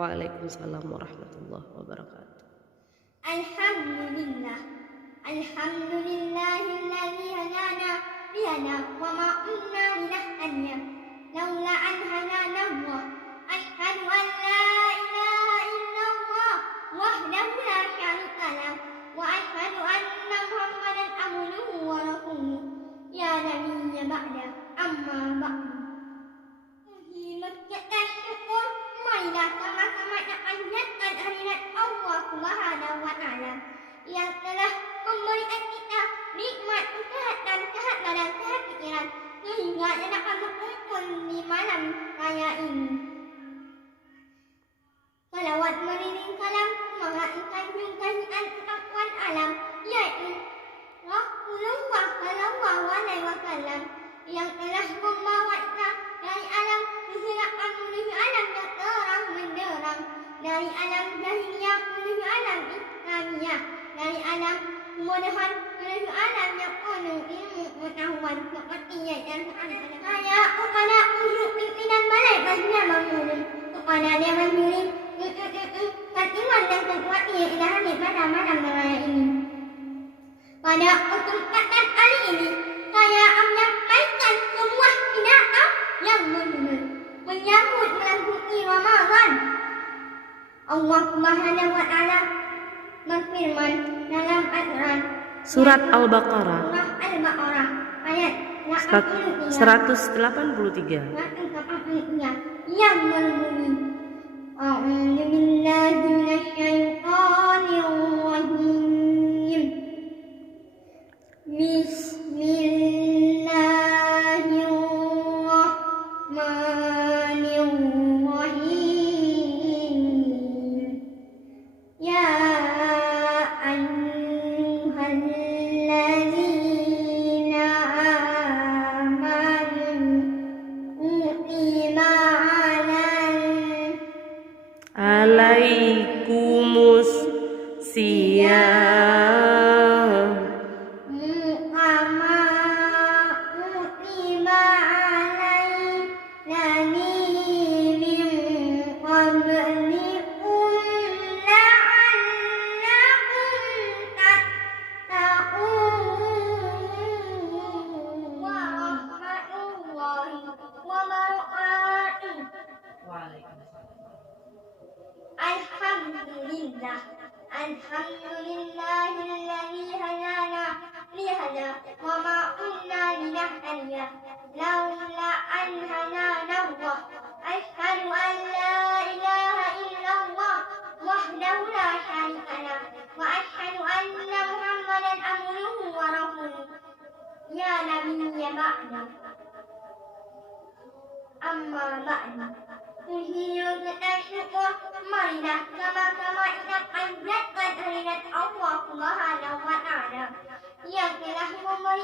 Waalaikumsalam warahmatullahi wabarakatuh. Alhamdulillah, alhamdulillahilladzi hadana lihada wa ma kunna linahtadiya laula an hadana Allah. Asyhadu an la ilaha illallah wahdahu la syarika lah wa asyhadu anna Muhammadan abduhu wa rasuluh. Ya nabiyya ba'da amma ba'du. Kita syukur marilah sama-sama nak panjatkan hadirat Allah Subhanahu wa taala yang telah memberikan kita nikmat kesehatan, kesehatan dan sehat pikiran sehingga dapat berkumpul di malam raya ini. Salawat mengiring salam mengaitkan junjungan akhwat alam yaitu Rasulullah sallallahu alaihi wasallam yang telah membawa kita dari alam kegelapan menuju alam yang terang benderang, dari alam jahiliyah menuju alam Islamiyah, dari alam kemudahan menuju alam yang penuh ilmu pengetahuan seperti yang saya kepada ujuk pimpinan balai bagian bangunan kepada Dewan Juri Katiwan dan Ketua yang telah hadir pada malam raya ini. Pada kesempatan kali ini saya menyampaikan sebuah pidato yang menyambut bulan suci Ramadan. Allah Subhanahu wa taala berfirman dalam Al-Qur'an Surat Al-Baqarah ayat 183 yang berbunyi A'udzu billahi minasyaitonir rajim. Bismillahirrahmanirrahim. Ya ayyuhalladzina amanu kutiba alaikumus siyam Alhamdulillah, alhamdulillahilladzi hadana lihada wa ma kunna linahtadiya laula an hadana Allah. Asyhadu an la ilaha illallah wahdahu la syarika lah wa asyhadu anna Muhammadan abduhu wa rasuluh. Ya nabiyya ba'da amma ba'du. Kita syukur marilah sama-sama kita panjatkan hadirat Allah Subhanahu wa taala yang telah memberikan